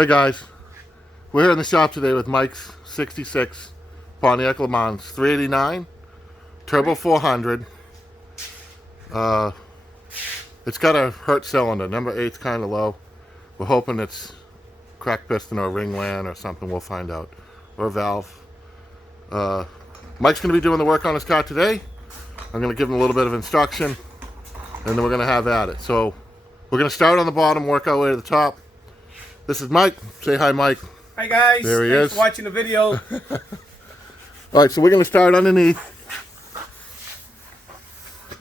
Hey guys, we're here in the shop today with Mike's 66 Pontiac Lemans 389 Turbo 400. It's got a hurt cylinder. Number 8's kind of low. We're hoping it's cracked piston or a ring land or something. We'll find out. Or a valve. Mike's going to be doing the work on his car today. I'm going to give him a little bit of instruction, and then we're going to have at it. So we're going to start on the bottom, work our way to the top. This is Mike. Say hi, Mike. Hi guys. There he Thanks is. for watching the video. All right, so we're going to start underneath.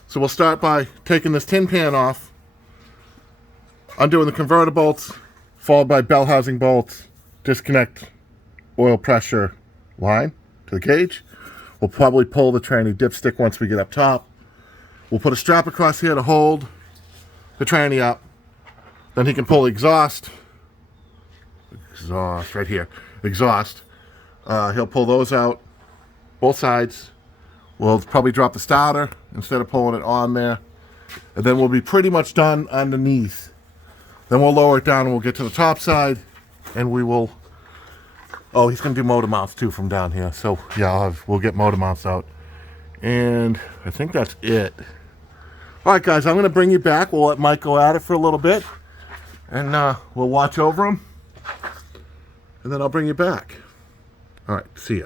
So we'll start by taking this tin pan off, undoing the converter bolts, followed by bell housing bolts, disconnect oil pressure line to the gauge. We'll probably pull the tranny dipstick once we get up top. We'll put a strap across here to hold the tranny up. Then he can pull the exhaust right here, exhaust. He'll pull those out, both sides. We'll probably drop the starter instead of pulling it on there. And then we'll be pretty much done underneath. Then we'll lower it down and we'll get to the top side, and we will, oh, he's going to do motor mounts too from down here. So yeah, we'll get motor mounts out. And I think that's it. All right, guys, I'm going to bring you back. We'll let Mike go at it for a little bit, and we'll watch over him. And then I'll bring you back. All right, see ya.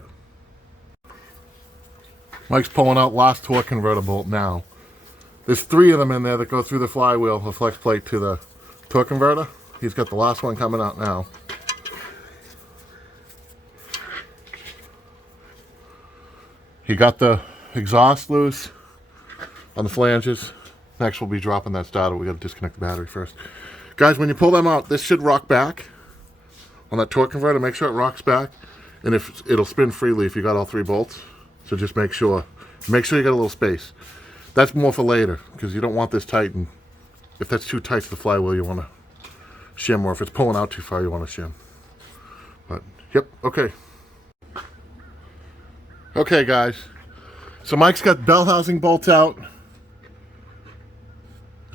Mike's pulling out last torque converter bolt now. There's 3 of them in there that go through the flywheel, the flex plate to the torque converter. He's got the last one coming out now. He got the exhaust loose on the flanges. Next we'll be dropping that starter. We got to disconnect the battery first. Guys, when you pull them out, this should rock back on that torque converter. Make sure it rocks back, and if it'll spin freely if you got all 3 bolts. So just make sure you got a little space. That's more for later, because you don't want this tight, and if that's too tight to the flywheel, you want to shim, or if it's pulling out too far, you want to shim. But yep, okay. Okay, guys. So Mike's got bell housing bolts out.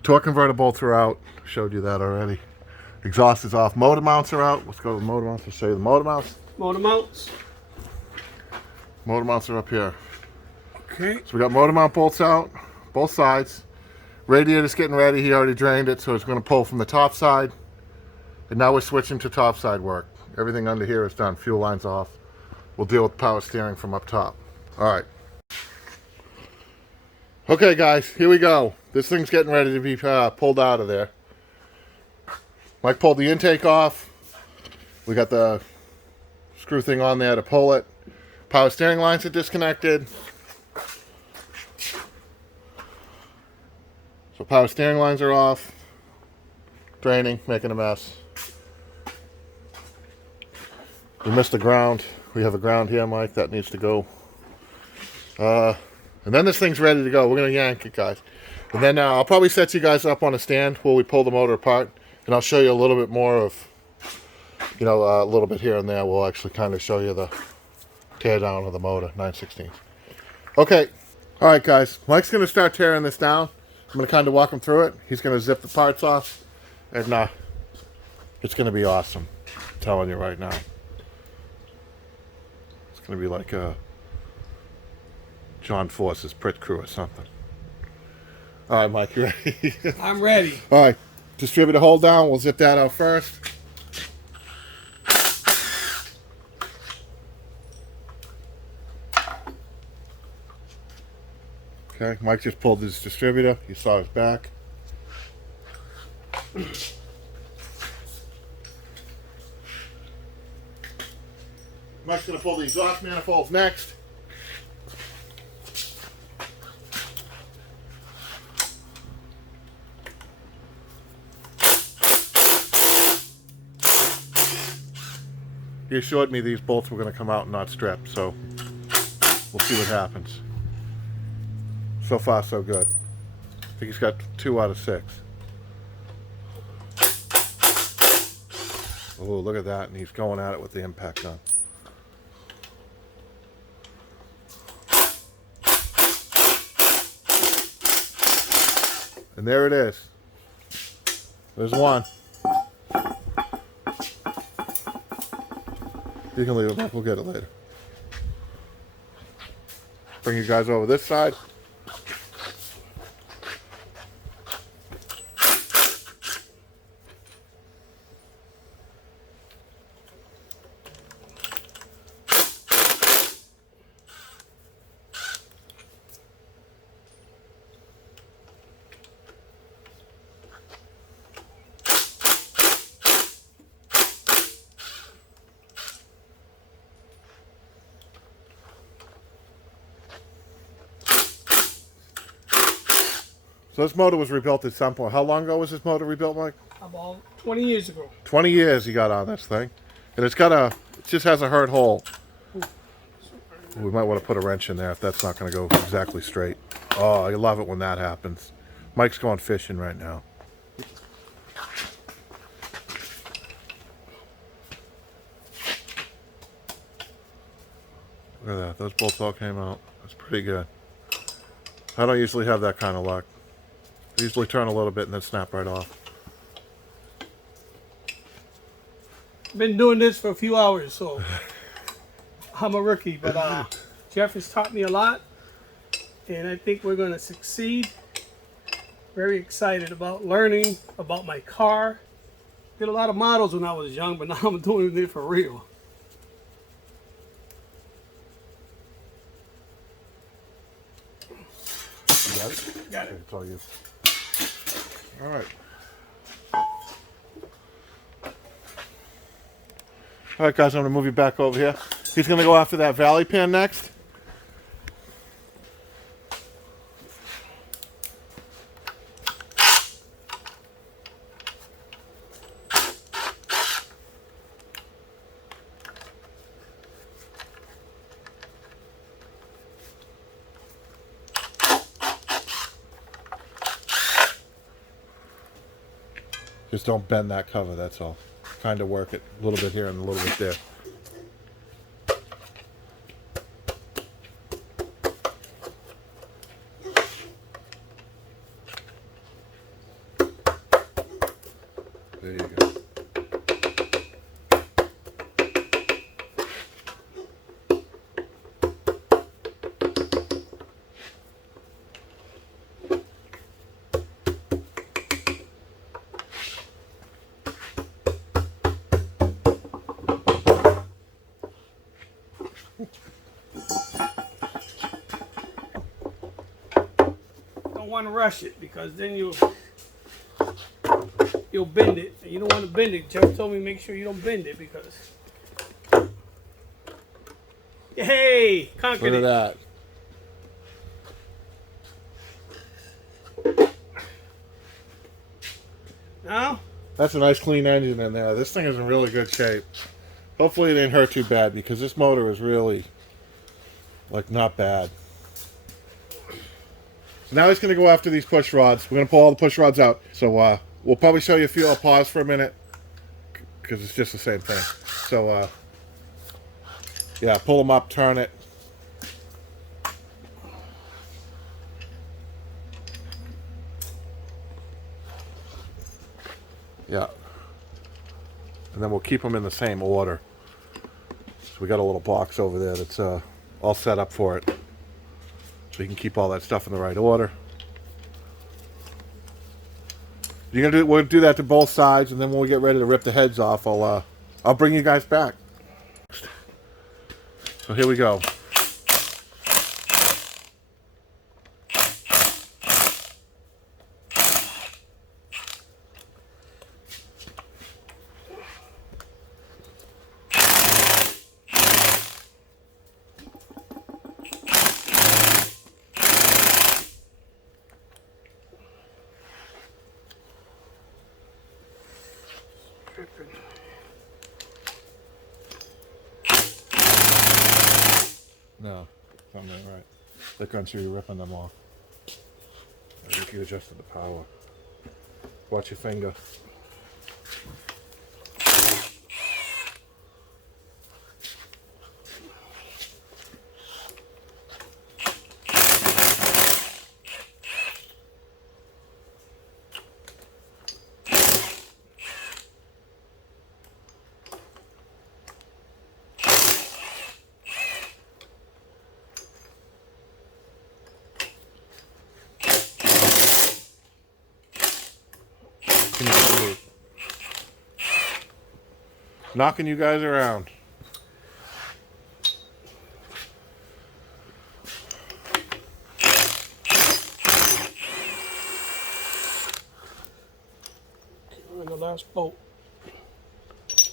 Torque converter bolts are out. Showed you that already. Exhaust is off. Motor mounts are out. Let's go to the motor mounts. I'll show you the motor mounts. Motor mounts. Motor mounts are up here. Okay. So we got motor mount bolts out, both sides. Radiator's getting ready. He already drained it, so it's going to pull from the top side. And now we're switching to top side work. Everything under here is done. Fuel line's off. We'll deal with power steering from up top. All right. Okay, guys, here we go. This thing's getting ready to be pulled out of there. Mike pulled the intake off. We got the screw thing on there to pull it. Power steering lines are disconnected. So power steering lines are off. Draining, making a mess. We missed the ground. We have a ground here, Mike. That needs to go. And then this thing's ready to go. We're going to yank it, guys. And then I'll probably set you guys up on a stand while we pull the motor apart. And I'll show you a little bit more of, a little bit here and there. We'll actually kind of show you the tear down of the motor, 9/16. Okay. All right, guys. Mike's going to start tearing this down. I'm going to kind of walk him through it. He's going to zip the parts off. And it's going to be awesome. I'm telling you right now. It's going to be like John Force's Prit Crew or something. All right, Mike, you ready? I'm ready. All right. Distributor hold down. We'll zip that out first. Okay, Mike just pulled his distributor. You saw his back. Mike's going to pull the exhaust manifolds next. He assured me these bolts were going to come out and not strip, so we'll see what happens. So far, so good. I think he's got 2 out of 6. Oh, look at that. And he's going at it with the impact gun. And there it is. There's one. You can leave it up. We'll get it later. Bring you guys over this side. So this motor was rebuilt at some point. How long ago was this motor rebuilt, Mike? About 20 years ago. 20 years he got on this thing. And it just has a hurt hole. We might want to put a wrench in there if that's not going to go exactly straight. Oh, I love it when that happens. Mike's going fishing right now. Look at that. Those bolts all came out. That's pretty good. I don't usually have that kind of luck. I usually turn a little bit and then snap right off. Been doing this for a few hours, so I'm a rookie. But Jeff has taught me a lot, and I think we're going to succeed. Very excited about learning about my car. Did a lot of models when I was young, but now I'm doing it for real. You got it? Got it. Okay, it's all you. All right. All right, guys, I'm going to move you back over here. He's going to go after that valley pin next. Just don't bend that cover, that's all. Kind of work it a little bit here and a little bit there. There you go. Don't want to rush it because then you'll bend it, and you don't want to bend it. Jeff told me make sure you don't bend it because. Hey, conquered Look it. at that. Now, That's a nice clean engine in there. This thing is in really good shape. Hopefully it didn't hurt too bad because this motor is really, like, not bad. So now he's going to go after these push rods. We're going to pull all the push rods out. So we'll probably show you a few. I'll pause for a minute because it's just the same thing. So, yeah, pull them up, turn it. Yeah. And then we'll keep them in the same order. So we got a little box over there that's all set up for it. So you can keep all that stuff in the right order. We're gonna do that to both sides, and then when we get ready to rip the heads off, I'll bring you guys back. So here we go. No, something ain't right. Look on you, you're ripping them off. I think you adjusted the power. Watch your finger. knocking you guys around. We're in the last bolt. It's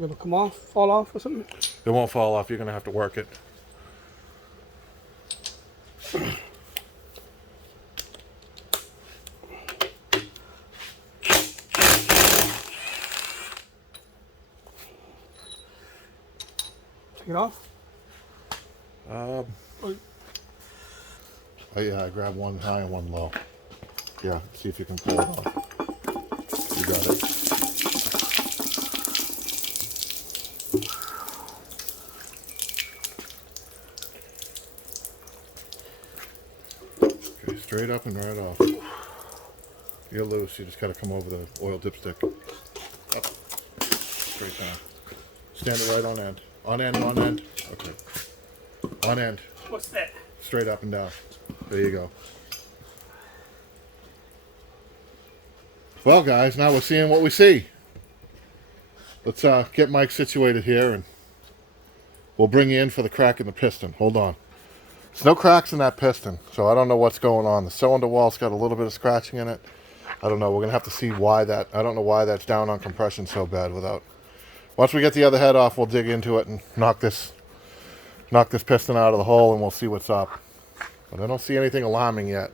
gonna come off, fall off or something? It won't fall off. You're going to have to work it. Take it off. Oh yeah, I grab one high and one low. Yeah, see if you can pull it off. You got it. Okay, straight up and right off. You're loose, you just gotta come over the oil dipstick. Up. Straight down. Stand it right on end. On end, on end. Okay. On end. What's that? Straight up and down. There you go. Well, guys, now we're seeing what we see. Let's get Mike situated here, and we'll bring you in for the crack in the piston. Hold on. There's no cracks in that piston, so I don't know what's going on. The cylinder wall's got a little bit of scratching in it. I don't know. We're going to have to see why that... I don't know why that's down on compression so bad without... Once we get the other head off, we'll dig into it and knock this piston out of the hole, and we'll see what's up. But I don't see anything alarming yet.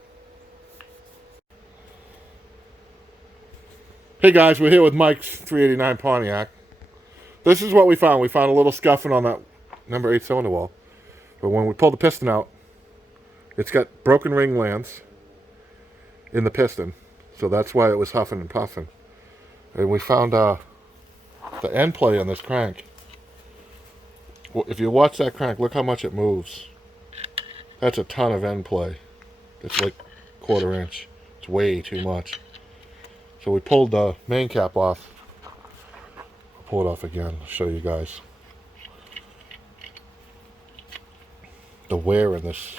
Hey guys, we're here with Mike's 389 Pontiac. This is what we found. We found a little scuffing on that number 8 cylinder wall. But when we pulled the piston out, it's got broken ring lands in the piston. So that's why it was huffing and puffing. And we found the end play on this crank. Well, if you watch that crank, look how much it moves. That's a ton of end play. It's like 1/4 inch. It's way too much. So we pulled the main cap off. I'll pull it off again. I'll show you guys. The wear in this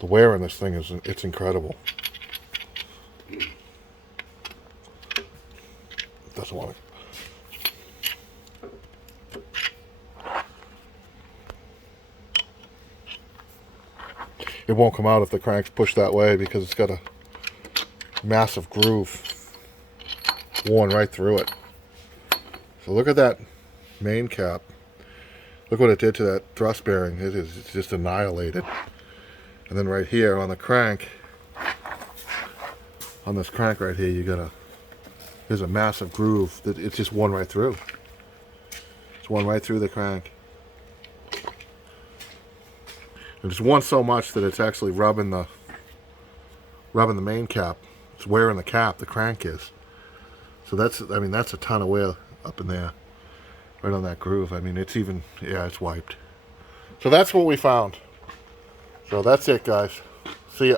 thing it's incredible. It doesn't want to. It won't come out if the crank's pushed that way because it's got a massive groove worn right through it. So look at that main cap. Look what it did to that thrust bearing. It's just annihilated. And then right here on the crank, on this crank right here, there's a massive groove that it's just worn right through. It's worn right through the crank. And it's worn so much that it's actually rubbing the main cap. It's wearing the cap, the crank is. So that's a ton of wear up in there. Right on that groove. I mean, it's even, yeah, it's wiped. So that's what we found. So that's it, guys. See ya.